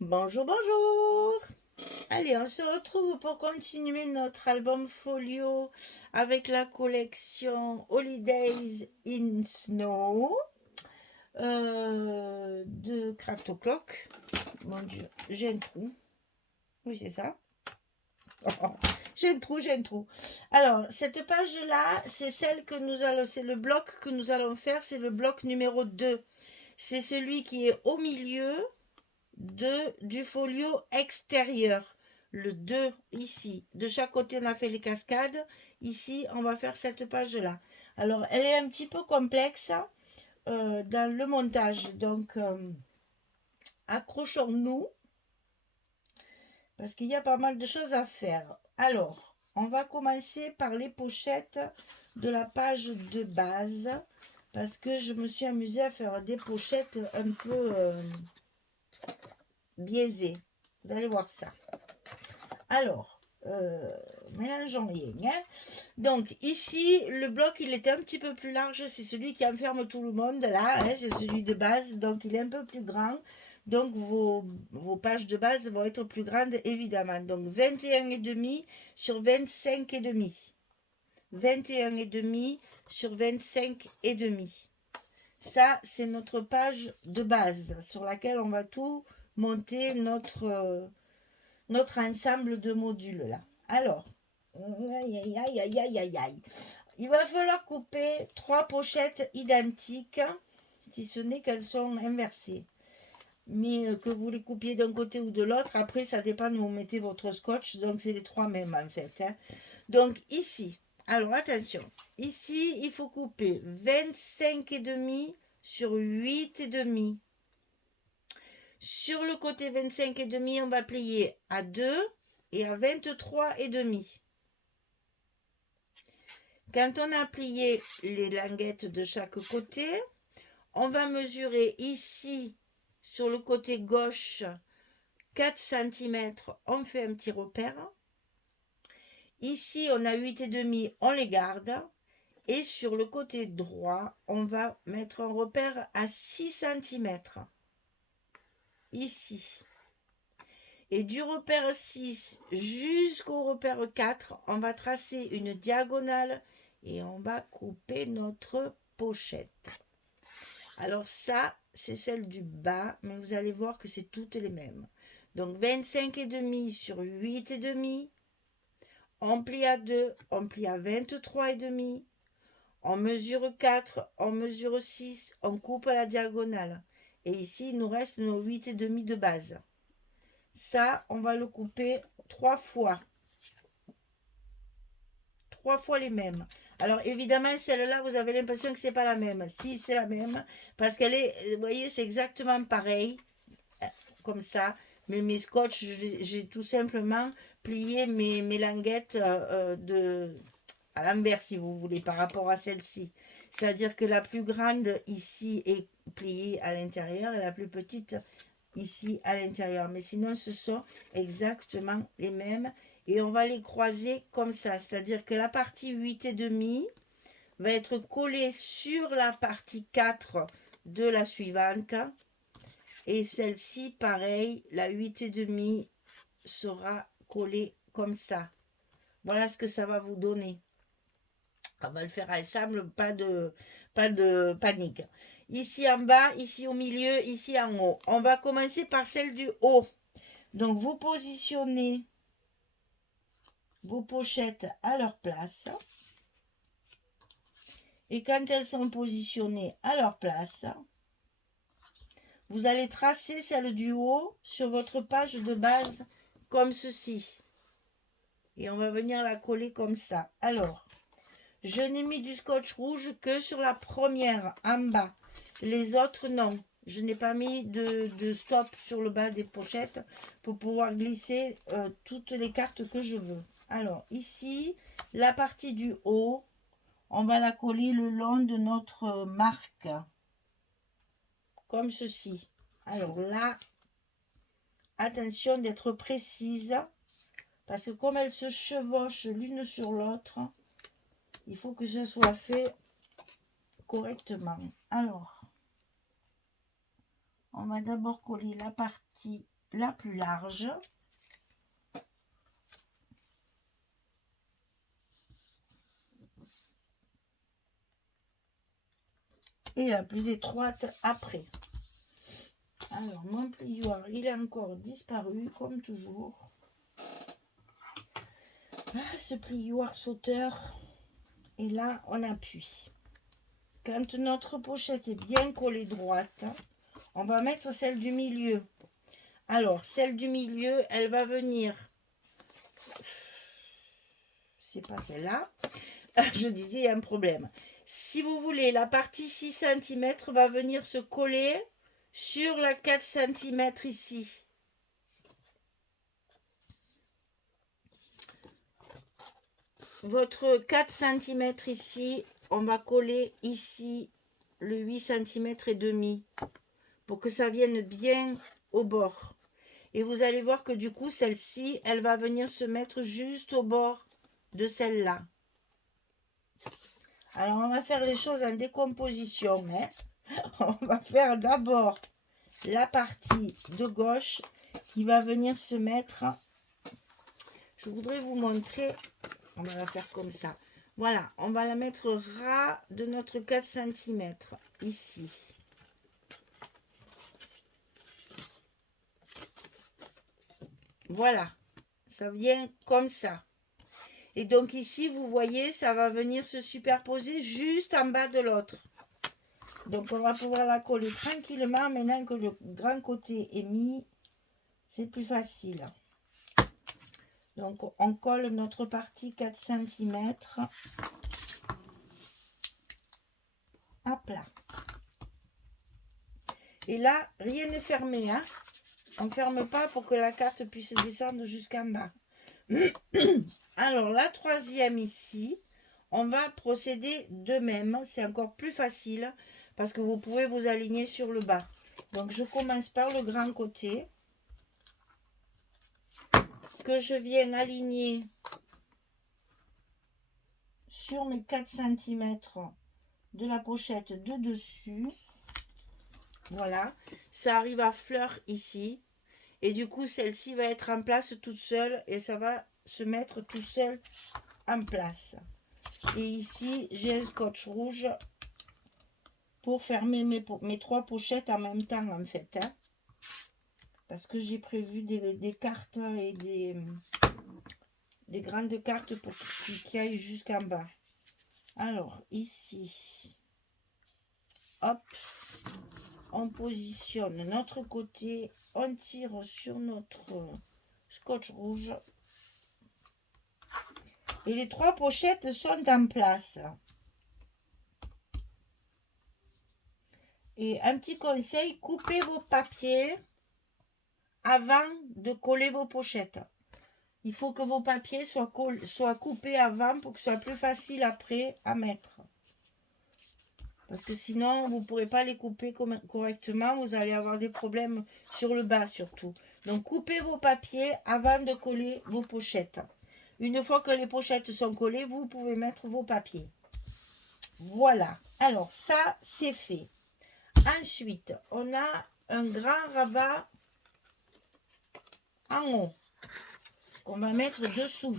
Bonjour, bonjour. Allez, on se retrouve pour continuer notre album folio avec la collection Holidays in Snow de Craft O'Clock. Mon Dieu, j'ai un trou. Oui, c'est ça. J'ai un trou. Alors, cette page-là, c'est celle que nous allons, c'est le bloc que nous allons faire, c'est le bloc numéro 2. C'est celui qui est au milieu du folio extérieur. Le 2 ici. De chaque côté, on a fait les cascades. Ici, on va faire cette page-là. Alors, elle est un petit peu complexe dans le montage. Donc, accrochons-nous parce qu'il y a pas mal de choses à faire. Alors, on va commencer par les pochettes de la page de base parce que je me suis amusée à faire des pochettes un peu biaisées. Vous allez voir ça. Alors, mélangeons rien. Hein. Donc, ici, le bloc, il était un petit peu plus large. C'est celui qui enferme tout le monde, là. Hein, c'est celui de base. Donc, il est un peu plus grand. Donc, vos pages de base vont être plus grandes, évidemment. Donc, 21,5 sur 25,5. 21,5 sur 25,5. Ça, c'est notre page de base sur laquelle on va tout monter notre ensemble de modules là. Alors, aïe, aïe, aïe, aïe, aïe, aïe, aïe. Il va falloir couper 3 pochettes identiques, si ce n'est qu'elles sont inversées. Mais que vous les coupiez d'un côté ou de l'autre, après ça dépend de où vous mettez votre scotch, donc c'est les 3 mêmes en fait. Hein. Donc ici, alors attention, ici il faut couper 25,5 sur 8,5. Sur le côté 25,5, on va plier à 2 et à 23,5. Quand on a plié les languettes de chaque côté, on va mesurer ici, sur le côté gauche, 4 cm, on fait un petit repère. Ici, on a 8,5, on les garde. Et sur le côté droit, on va mettre un repère à 6 cm. Ici. Et du repère 6 jusqu'au repère 4, on va tracer une diagonale et on va couper notre pochette. Alors ça, c'est celle du bas, mais vous allez voir que c'est toutes les mêmes. Donc 25,5 sur 8,5, on plie à 2, on plie à 23,5, on mesure 4, on mesure 6, on coupe à la diagonale. Et ici, il nous reste nos 8,5 de base. Ça, on va le couper 3 fois. 3 fois les mêmes. Alors évidemment, celle-là, vous avez l'impression que c'est pas la même. Si, c'est la même, parce qu'elle est, vous voyez, c'est exactement pareil, comme ça. Mais mes scotch, j'ai tout simplement plié mes languettes à l'envers, si vous voulez, par rapport à celle-ci. C'est-à-dire que la plus grande ici est pliée à l'intérieur et la plus petite ici à l'intérieur. Mais sinon, ce sont exactement les mêmes. Et on va les croiser comme ça. C'est-à-dire que la partie 8,5 va être collée sur la partie 4 de la suivante. Et celle-ci, pareil, la 8,5 sera collée comme ça. Voilà ce que ça va vous donner. On va le faire ensemble, pas de panique. Ici en bas, ici au milieu, ici en haut. On va commencer par celle du haut. Donc vous positionnez vos pochettes à leur place. Et quand elles sont positionnées à leur place, vous allez tracer celle du haut sur votre page de base comme ceci. Et on va venir la coller comme ça. Alors, je n'ai mis du scotch rouge que sur la première en bas. Les autres, non. Je n'ai pas mis de stop sur le bas des pochettes pour pouvoir glisser toutes les cartes que je veux. Alors, ici, la partie du haut, on va la coller le long de notre marque. Comme ceci. Alors là, attention d'être précise. Parce que comme elles se chevauchent l'une sur l'autre, il faut que ce soit fait correctement. Alors, on va d'abord coller la partie la plus large. Et la plus étroite après. Alors, mon plioir, il a encore disparu, comme toujours. Ah, ce plioir sauteur. Et là, on appuie. Quand notre pochette est bien collée droite, on va mettre celle du milieu. Alors, celle du milieu, elle va venir... C'est pas celle-là. Je disais, il y a un problème. Si vous voulez, la partie 6 cm va venir se coller sur la 4 cm ici. Votre 4 cm ici, on va coller ici le 8 cm et demi pour que ça vienne bien au bord. Et vous allez voir que du coup, celle-ci, elle va venir se mettre juste au bord de celle-là. Alors, on va faire les choses en décomposition. Hein. On va faire d'abord la partie de gauche qui va venir se mettre. Je voudrais vous montrer. On va la faire comme ça. Voilà, on va la mettre ras de notre 4 cm ici. Voilà, ça vient comme ça. Et donc ici, vous voyez, ça va venir se superposer juste en bas de l'autre. Donc on va pouvoir la coller tranquillement. Maintenant que le grand côté est mis, c'est plus facile. Donc on colle notre partie 4 cm à plat. Et là, rien n'est fermé. Hein. On ne ferme pas pour que la carte puisse descendre jusqu'en bas. Alors la troisième ici, on va procéder de même. C'est encore plus facile parce que vous pouvez vous aligner sur le bas. Donc je commence par le grand côté que je viens aligner sur mes 4 cm de la pochette de dessus. Voilà, ça arrive à fleur ici. Et du coup, celle-ci va être en place toute seule et ça va se mettre tout seul en place. Et ici, j'ai un scotch rouge pour fermer mes 3 pochettes en même temps, en fait. Hein, parce que j'ai prévu des cartes et des grandes cartes pour qui aillent jusqu'en bas. Alors, ici, hop, on positionne notre côté, on tire sur notre scotch rouge. Et les 3 pochettes sont en place. Et un petit conseil, coupez vos papiers avant de coller vos pochettes. Il faut que vos papiers soient coupés avant pour que ce soit plus facile après à mettre. Parce que sinon, vous ne pourrez pas les couper correctement. Vous allez avoir des problèmes sur le bas surtout. Donc, coupez vos papiers avant de coller vos pochettes. Une fois que les pochettes sont collées, vous pouvez mettre vos papiers. Voilà. Alors, ça, c'est fait. Ensuite, on a un grand rabat en haut qu'on va mettre dessous,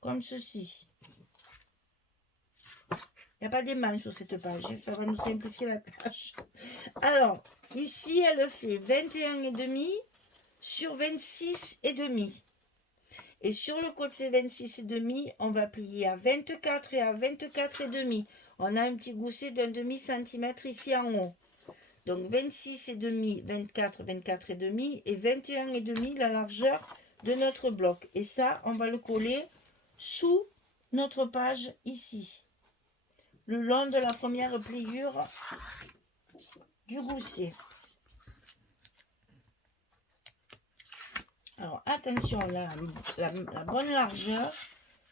comme ceci. Il n'y a pas des manches sur cette page, ça va nous simplifier la tâche. Alors, ici, elle fait 21,5 sur 26,5. Et sur le côté 26,5, on va plier à 24 et à 24,5. On a un petit gousset d'un demi-centimètre ici en haut. Donc 26,5, 24, 24,5 et 21,5 la largeur de notre bloc. Et ça, on va le coller sous notre page ici. Le long de la première pliure du gousset. Alors attention, la bonne largeur,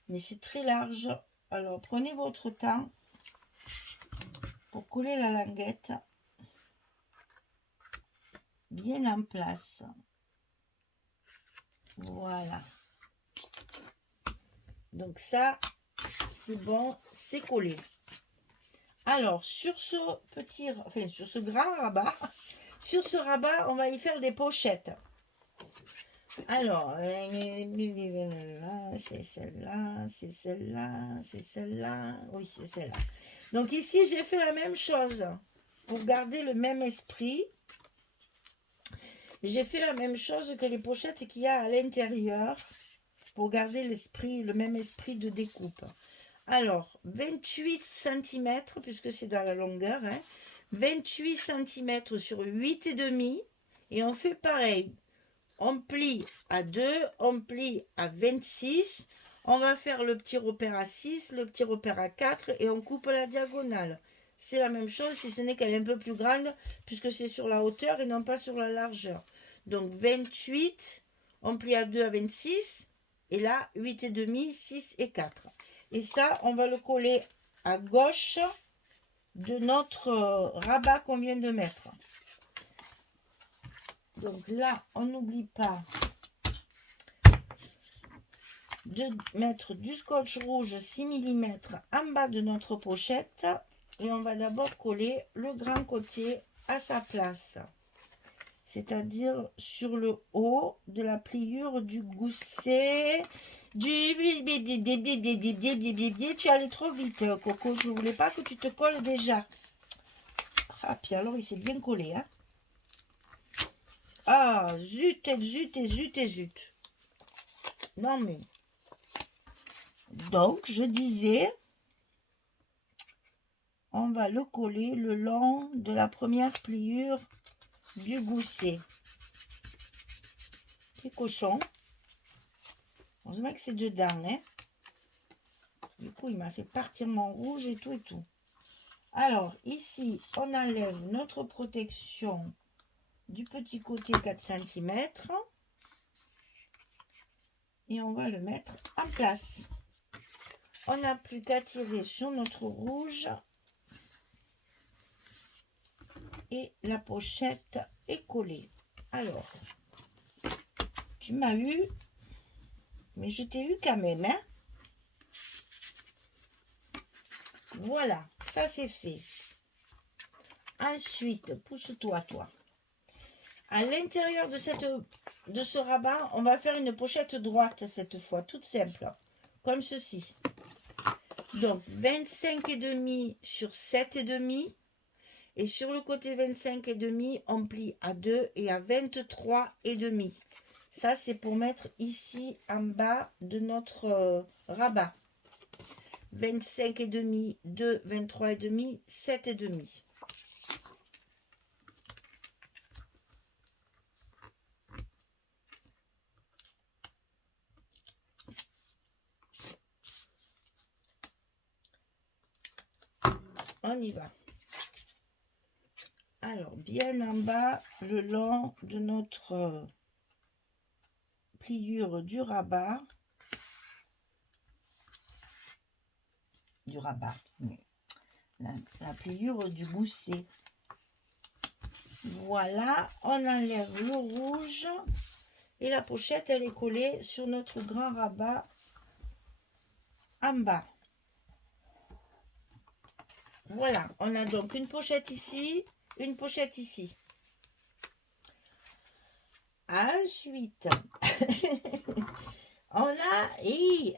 mais c'est très large. Alors prenez votre temps pour coller la languette bien en place. Voilà. Donc ça, c'est bon, c'est collé. Alors, sur ce petit, enfin, sur ce grand rabat, sur ce rabat, on va y faire des pochettes. Alors, c'est celle-là, c'est celle-là, c'est celle-là. Oui, c'est celle-là. Donc ici, j'ai fait la même chose. Pour garder le même esprit, j'ai fait la même chose que les pochettes qu'il y a à l'intérieur. Pour garder l'esprit, le même esprit de découpe. Alors, 28 cm, puisque c'est dans la longueur, hein, 28 cm sur 8,5. Et on fait pareil. On plie à 2, on plie à 26. On va faire le petit repère à 6, le petit repère à 4 et on coupe la diagonale. C'est la même chose, si ce n'est qu'elle est un peu plus grande, puisque c'est sur la hauteur et non pas sur la largeur. Donc 28, on plie à 2 à 26, et là 8,5, 6 et 4. Et ça, on va le coller à gauche de notre rabat qu'on vient de mettre. Donc là, on n'oublie pas de mettre du scotch rouge 6 mm en bas de notre pochette. Et on va d'abord coller le grand côté à sa place. C'est-à-dire sur le haut de la pliure du gousset. Tu allais trop vite, Coco. Je ne voulais pas que tu te colles déjà. Ah, puis alors, il s'est bien collé. Hein. Ah, zut et zut et zut et zut. Non, mais... Donc, je disais, on va le coller le long de la première pliure du gousset. Les cochons. On se met que c'est dedans, hein. Du coup, il m'a fait partir mon rouge et tout et tout. Alors, ici, on enlève notre protection du petit côté 4 cm. Et on va le mettre en place. On n'a plus qu'à tirer sur notre rouge. Et la pochette est collée. Alors, tu m'as eu, mais je t'ai eu quand même, hein. Voilà, ça c'est fait. Ensuite, pousse-toi, toi. À l'intérieur de ce rabat, on va faire une pochette droite cette fois, toute simple, comme ceci. Donc, 25,5 sur 7,5. Et sur le côté 25,5, on plie à 2 et à 23,5. Ça, c'est pour mettre ici en bas de notre rabat. 25,5, 2, 23,5, 7,5. On y va. Alors, bien en bas, le long de notre pliure du rabat. Mais la pliure du gousset. Voilà, on enlève le rouge et la pochette, elle est collée sur notre grand rabat en bas. Voilà, on a donc une pochette ici, une pochette ici. Ensuite, on a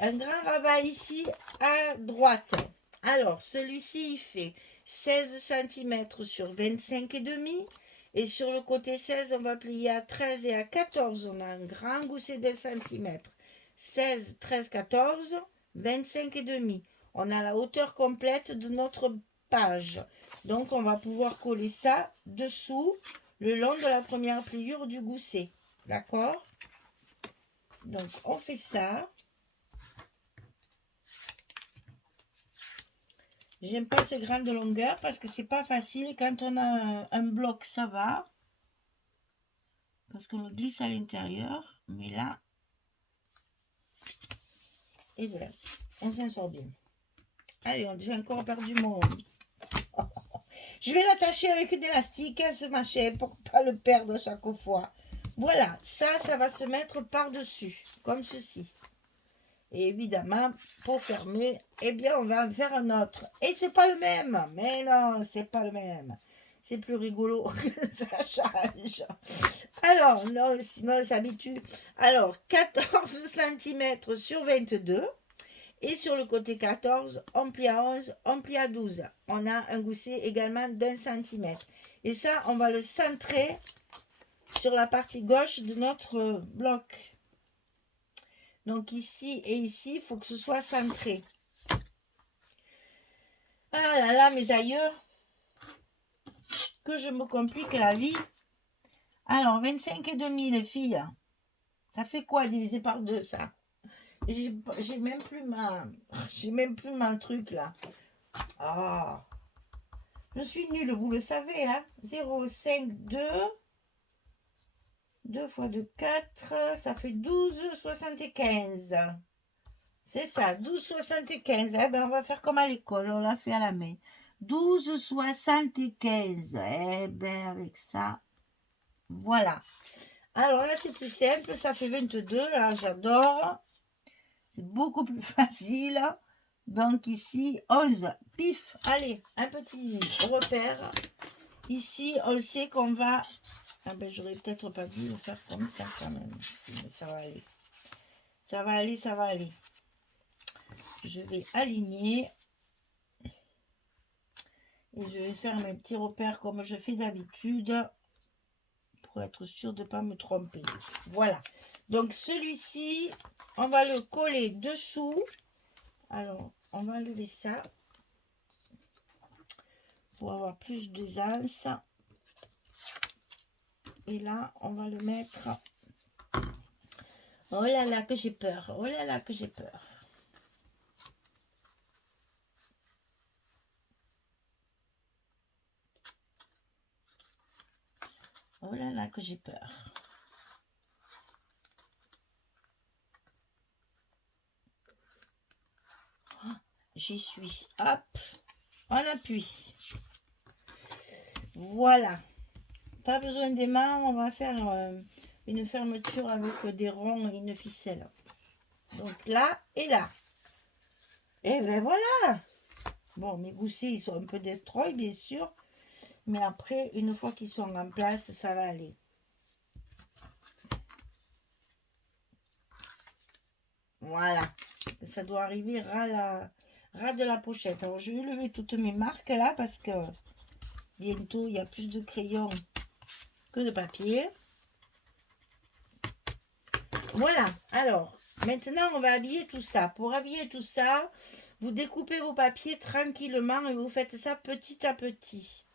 un grand rabat ici à droite. Alors, celui-ci, il fait 16 cm sur 25,5. Et sur le côté 16, on va plier à 13 et à 14. On a un grand gousset de centimètres. 16, 13, 14, 25,5. On a la hauteur complète de notre page. Donc, on va pouvoir coller ça dessous, le long de la première pliure du gousset. D'accord? Donc, on fait ça. J'aime pas ces grandes longueurs parce que c'est pas facile. Quand on a un bloc, ça va. Parce qu'on le glisse à l'intérieur. Mais là, et voilà, on s'en sort bien. Allez, j'ai encore perdu mon... Je vais l'attacher avec une élastique à ce machin pour pas le perdre chaque fois. Voilà, ça va se mettre par-dessus, comme ceci. Et évidemment, pour fermer, eh bien, on va en faire un autre. Et c'est pas le même. Mais non, c'est pas le même. c'est plus rigolo que ça change. Alors, non, sinon on s'habitue. Alors, 14 cm sur 22. Et sur le côté 14, on plie à 11, on plie à 12. On a un gousset également d'1 cm. Et ça, on va le centrer sur la partie gauche de notre bloc. Donc ici et ici, il faut que ce soit centré. Ah là là, mes aïeux, que je me complique la vie. Alors, 25,5 les filles. Ça fait quoi divisé par 2 ça? J'ai même plus ma truc là. Ah, je suis nulle, vous le savez, hein. 0, 5, 2. 2 fois 2, 4. Ça fait 12,75. C'est ça, 12,75. Eh ben, on va faire comme à l'école, on l'a fait à la main. 12,75. Eh ben, avec ça, voilà. Alors là, c'est plus simple, ça fait 22. Là, j'adore. C'est beaucoup plus facile. Donc ici, 11. Pif, allez, un petit repère. Ici, on sait qu'on va... Ah ben, j'aurais peut-être pas dû le faire comme ça quand même. Si, mais ça va aller. Ça va aller, ça va aller. Je vais aligner. Et je vais faire mes petits repères comme je fais d'habitude. Pour être sûr de ne pas me tromper. Voilà. Donc celui-ci, on va le coller dessous. Alors, on va enlever ça. Pour avoir plus d'aisance. Et là, on va le mettre. Oh là là, que j'ai peur. Oh là là, que j'ai peur. Oh là là, que j'ai peur. J'y suis. Hop. On appuie. Voilà. Pas besoin des mains. On va faire une fermeture avec des ronds et une ficelle. Donc là et là. Et ben voilà. Bon, mes goussets, ils sont un peu destroy, bien sûr. Mais après, une fois qu'ils sont en place, ça va aller. Voilà. Ça doit arriver ras de la pochette. Alors, je vais lever toutes mes marques là parce que bientôt, il y a plus de crayons que de papier. Voilà. Alors, maintenant, on va habiller tout ça. Pour habiller tout ça, vous découpez vos papiers tranquillement et vous faites ça petit à petit.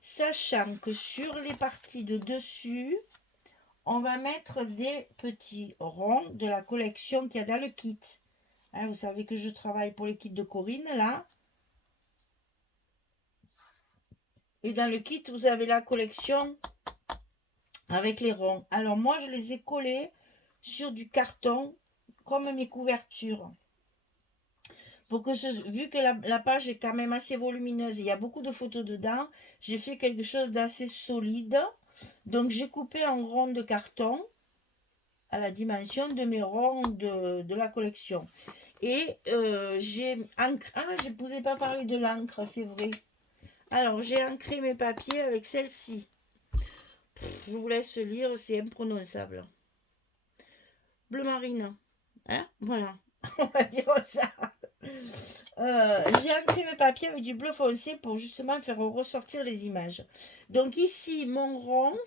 Sachant que sur les parties de dessus, on va mettre des petits ronds de la collection qu'il y a dans le kit. Hein, vous savez que je travaille pour les kits de Corinne, là. Et dans le kit, vous avez la collection avec les ronds. Alors, moi, je les ai collés sur du carton, comme mes couvertures. Pour que vu que la page est quand même assez volumineuse, il y a beaucoup de photos dedans, j'ai fait quelque chose d'assez solide. Donc, j'ai coupé en rond de carton à la dimension de mes ronds de la collection. Et j'ai ancré... Ah, je ne vous ai pas parlé de l'encre, c'est vrai. Alors, j'ai ancré mes papiers avec celle-ci. Je vous laisse lire, c'est imprononçable. Bleu marine. Hein? Voilà. On va dire ça. J'ai ancré mes papiers avec du bleu foncé pour justement faire ressortir les images. Donc ici, mon rond,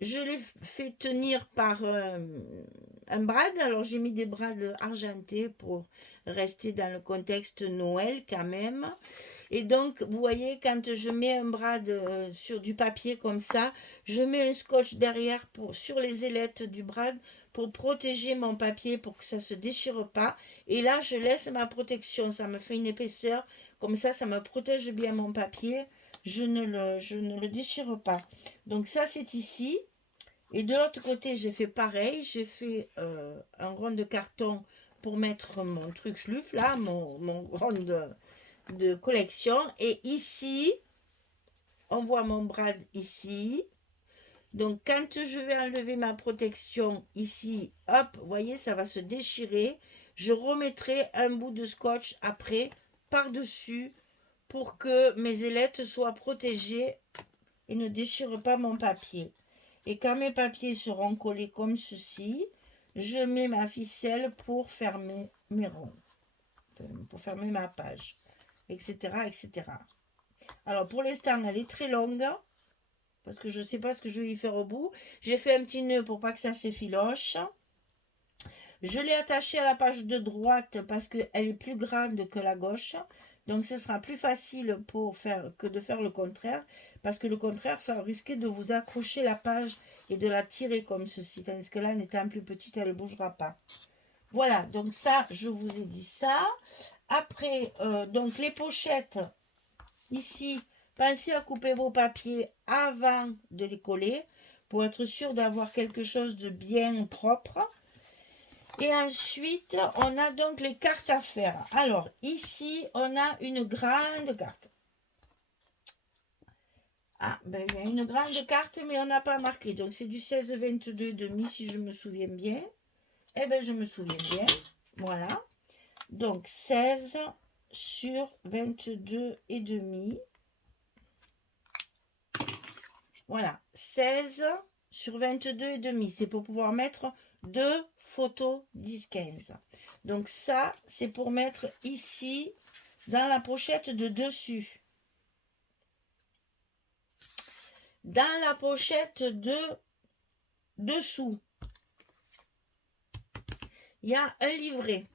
je l'ai fait tenir par un brad. Alors j'ai mis des brads argentés pour rester dans le contexte Noël quand même. Et donc vous voyez, quand je mets un brad sur du papier comme ça, je mets un scotch derrière sur les ailettes du brad pour protéger mon papier pour que ça ne se déchire pas. Et là je laisse ma protection, ça me fait une épaisseur, comme ça me protège bien mon papier. Je ne le déchire pas. Donc ça c'est ici. Et de l'autre côté, j'ai fait pareil. J'ai fait un rond de carton pour mettre mon truc schluff, là, mon rond de collection. Et ici, on voit mon brad ici. Donc, quand je vais enlever ma protection ici, hop, vous voyez, ça va se déchirer. Je remettrai un bout de scotch après, par-dessus, pour que mes ailettes soient protégées et ne déchirent pas mon papier. Et quand mes papiers seront collés comme ceci, je mets ma ficelle pour fermer mes ronds, pour fermer ma page, etc., etc. Alors, pour l'instant, elle est très longue, parce que je ne sais pas ce que je vais y faire au bout. J'ai fait un petit nœud pour pas que ça s'effiloche. Je l'ai attachée à la page de droite parce qu'elle est plus grande que la gauche. Donc, ce sera plus facile que de faire le contraire. Parce que le contraire, ça risquait de vous accrocher la page et de la tirer comme ceci. Tandis que là, en étant plus petite, elle ne bougera pas. Voilà, donc ça, je vous ai dit ça. Après, donc les pochettes, ici, pensez à couper vos papiers avant de les coller pour être sûr d'avoir quelque chose de bien propre. Et ensuite, on a donc les cartes à faire. Alors, ici, on a une grande carte. Ah, ben, il y a une grande carte, mais on n'a pas marqué. Donc, c'est du 16-22,5 si je me souviens bien. Eh bien, je me souviens bien. Voilà. Donc, 16 sur 22,5. Voilà. 16 sur 22,5. C'est pour pouvoir mettre 2 photos 10-15. Donc, ça, c'est pour mettre ici, dans la pochette de dessus. Dans la pochette de dessous, il y a un livret.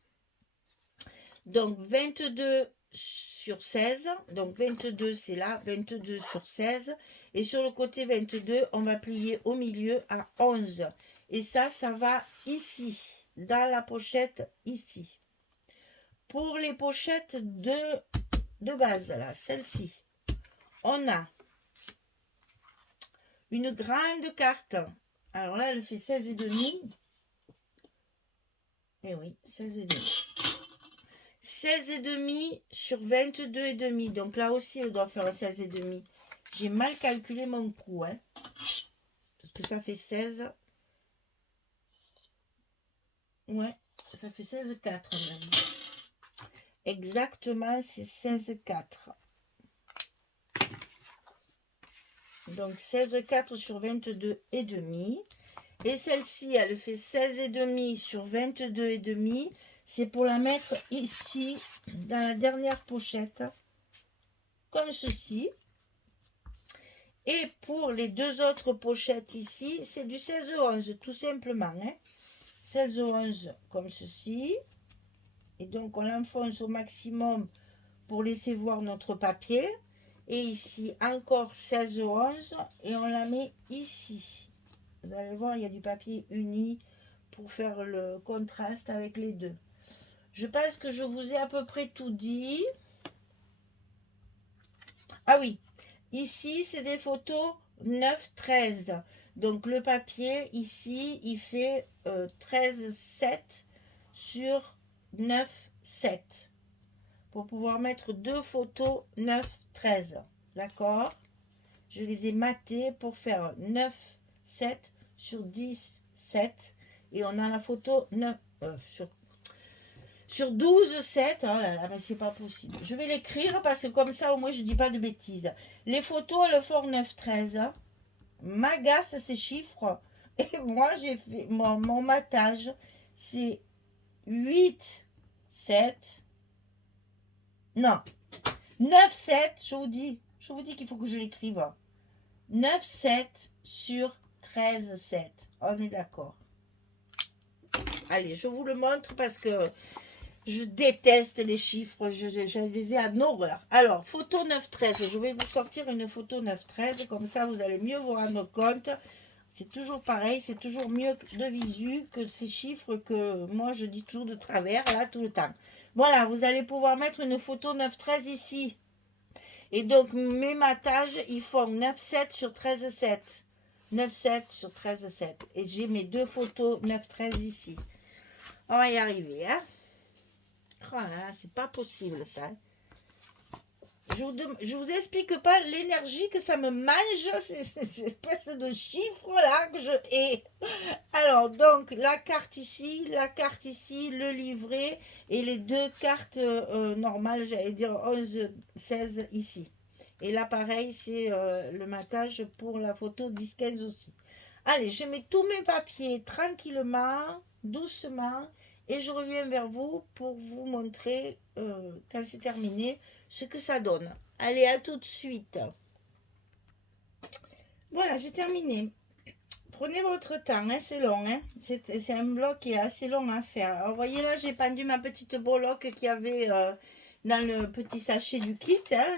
Donc 22 sur 16. Donc 22 c'est là, 22 sur 16. Et sur le côté 22, on va plier au milieu à 11. Et ça va ici, dans la pochette ici. Pour les pochettes de base, là, celle-ci, on a une grande carte. Alors là, elle fait 16,5. Eh oui, 16,5. 16,5 sur 22,5. Donc là aussi, elle doit faire 16,5. J'ai mal calculé mon coût. Hein, parce que ça fait 16. Ouais, ça fait 16,4. Exactement, c'est 16,4. Donc 16,4 sur 22,5. Et celle-ci, elle fait 16,5 sur 22,5. C'est pour la mettre ici, dans la dernière pochette, comme ceci. Et pour les deux autres pochettes ici, c'est du 16-11, tout simplement. Hein. 16-11, comme ceci. Et donc, on l'enfonce au maximum pour laisser voir notre papier. Et ici, encore 16-11, et on la met ici. Vous allez voir, il y a du papier uni pour faire le contraste avec les deux. Je pense que je vous ai à peu près tout dit. Ah oui, ici, c'est des photos 9-13. Donc, le papier, ici, il fait 13,7 sur 9,7. Pour pouvoir mettre deux photos 9-13. D'accord? Je les ai matées pour faire 9,7 sur 10,7. Et on a la photo 9, sur 12,7. Oh là là, mais c'est pas possible. Je vais l'écrire parce que comme ça, au moins, je dis pas de bêtises. Les photos, elles font 9-13. M'agace ces chiffres. Et moi, j'ai fait mon matage. C'est 8, 7. Non. 9,7. Je vous dis qu'il faut que je l'écrive. 9,7 sur 13,7. On est d'accord. Allez, je vous le montre parce que je déteste les chiffres. Je les ai à horreur. Alors, photo 9,13. Je vais vous sortir une photo 9,13. Comme ça, vous allez mieux vous rendre compte. C'est toujours pareil. C'est toujours mieux de visu que ces chiffres que moi, je dis toujours de travers, là, tout le temps. Voilà, vous allez pouvoir mettre une photo 9,13 ici. Et donc, mes matages, ils font 9,7 sur 13,7. 9,7 sur 13,7. Et j'ai mes deux photos 9,13 ici. On va y arriver, hein. Oh là là, c'est pas possible, ça. Je vous explique pas l'énergie que ça me mange, ces espèces de chiffres-là que je hais. Alors, donc, la carte ici, le livret et les deux cartes normales, j'allais dire 11, 16 ici. Et là, pareil, c'est le matage pour la photo 10-15 aussi. Allez, je mets tous mes papiers tranquillement, doucement, et je reviens vers vous pour vous montrer, quand c'est terminé, ce que ça donne. Allez, à tout de suite. Voilà, j'ai terminé. Prenez votre temps, hein, c'est long. Hein. C'est un bloc qui est assez long à faire. Alors, vous voyez là, j'ai pendu ma petite breloque qu'il y avait dans le petit sachet du kit. Hein,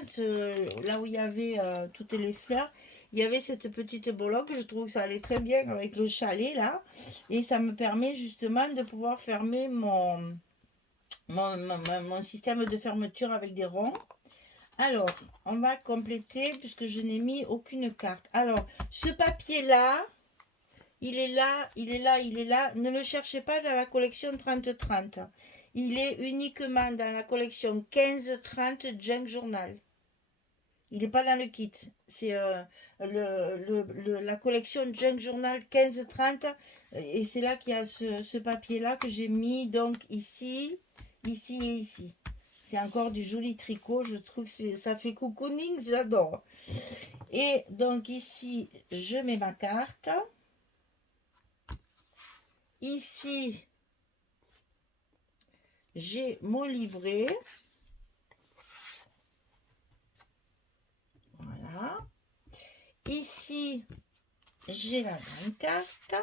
là où il y avait toutes les fleurs. Il y avait cette petite breloque. Je trouve que ça allait très bien avec le chalet là. Et ça me permet justement de pouvoir fermer mon système de fermeture avec des ronds. Alors, on va compléter puisque je n'ai mis aucune carte. Alors, ce papier-là, il est là, il est là, il est là. Ne le cherchez pas dans la collection 30-30. Il est uniquement dans la collection 15-30 Junk Journal. Il n'est pas dans le kit. C'est la collection Junk Journal 15-30. Et c'est là qu'il y a ce papier-là que j'ai mis donc ici, ici et ici. C'est encore du joli tricot. Je trouve que ça fait cocooning, j'adore. Et donc ici, je mets ma carte. Ici, j'ai mon livret. Voilà. Ici, j'ai la grande carte.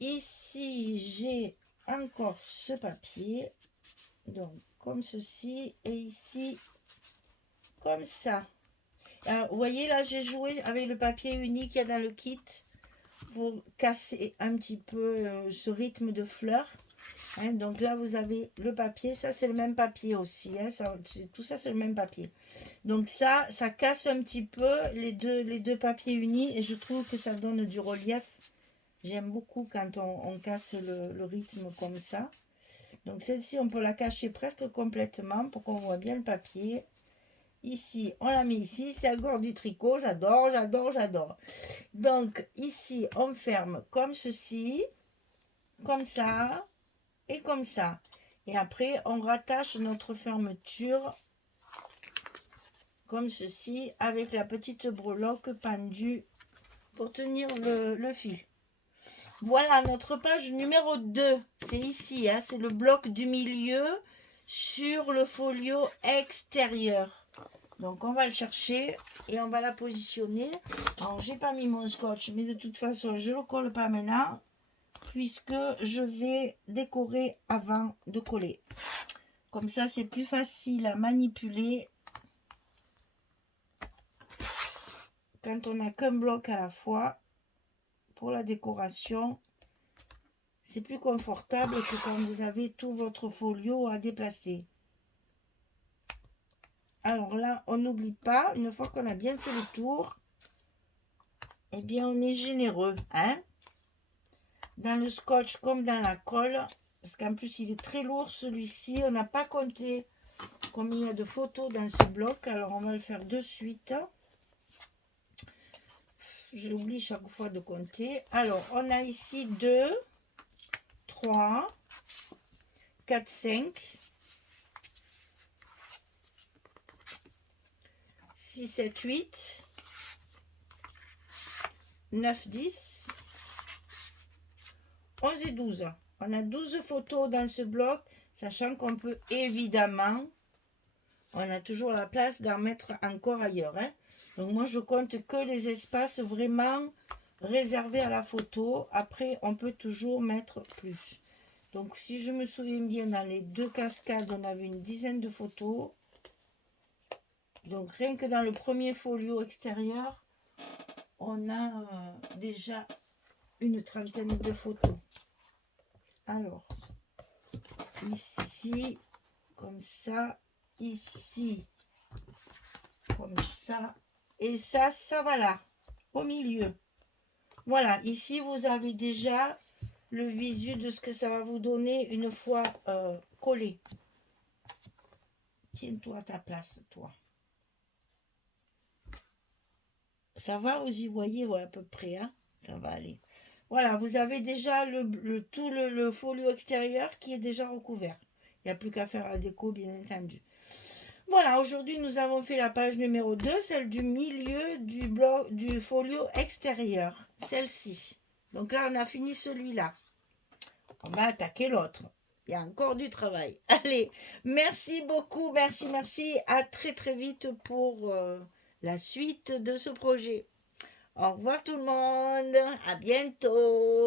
Ici, j'ai encore ce papier. Donc, comme ceci. Et ici, comme ça. Alors, vous voyez, là, j'ai joué avec le papier unique qu'il y a dans le kit pour casser un petit peu ce rythme de fleurs. Hein, donc là, vous avez le papier. Ça, c'est le même papier aussi. Hein, tout ça, c'est le même papier. Donc ça casse un petit peu les deux papiers unis. Et je trouve que ça donne du relief. J'aime beaucoup quand on casse le rythme comme ça. Donc celle-ci, on peut la cacher presque complètement pour qu'on voit bien le papier. Ici, on la met ici. C'est encore du tricot. J'adore, j'adore, j'adore. Donc ici, on ferme comme ceci, comme ça et comme ça. Et après, on rattache notre fermeture comme ceci avec la petite breloque pendue pour tenir le fil. Voilà notre page numéro 2. C'est ici, hein, c'est le bloc du milieu sur le folio extérieur. Donc on va le chercher et on va la positionner. Alors j'ai pas mis mon scotch, mais de toute façon je le colle pas maintenant puisque je vais décorer avant de coller. Comme ça c'est plus facile à manipuler quand on n'a qu'un bloc à la fois. Pour la décoration, c'est plus confortable que quand vous avez tout votre folio à déplacer. Alors là, on n'oublie pas, une fois qu'on a bien fait le tour, eh bien on est généreux, hein, dans le scotch comme dans la colle, parce qu'en plus il est très lourd celui-ci. On n'a pas compté combien il y a de photos dans ce bloc, alors on va le faire de suite. J'oublie chaque fois de compter. Alors, on a ici 2, 3, 4, 5, 6, 7, 8, 9, 10, 11 et 12. On a 12 photos dans ce bloc, sachant qu'on peut évidemment, on a toujours la place d'en mettre encore ailleurs. Hein. Donc moi, je compte que les espaces vraiment réservés à la photo. Après, on peut toujours mettre plus. Donc, si je me souviens bien, dans les deux cascades, on avait une dizaine de photos. Donc, rien que dans le premier folio extérieur, on a déjà une trentaine de photos. Alors, ici, comme ça, ici, comme ça, et ça va là, au milieu. Voilà, ici, vous avez déjà le visu de ce que ça va vous donner une fois collé. Tiens-toi à ta place, toi. Ça va, vous y voyez, ouais, à peu près, hein? Ça va aller. Voilà, vous avez déjà tout le folio extérieur qui est déjà recouvert. Il n'y a plus qu'à faire la déco, bien entendu. Voilà, aujourd'hui, nous avons fait la page numéro 2, celle du milieu du folio extérieur. Celle-ci. Donc là, on a fini celui-là. On va attaquer l'autre. Il y a encore du travail. Allez, merci beaucoup, merci. À très très vite pour la suite de ce projet. Au revoir tout le monde, à bientôt.